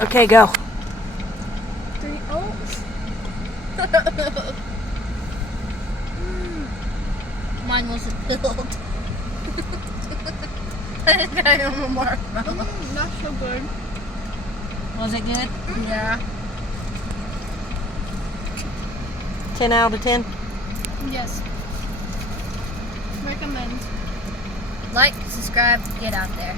Okay, go. 3, oh. Mine wasn't filled. I just got a marshmallow. That's so good. Was it good? Yeah. 10 out of 10. Yes. Recommend. Like, subscribe, get out there.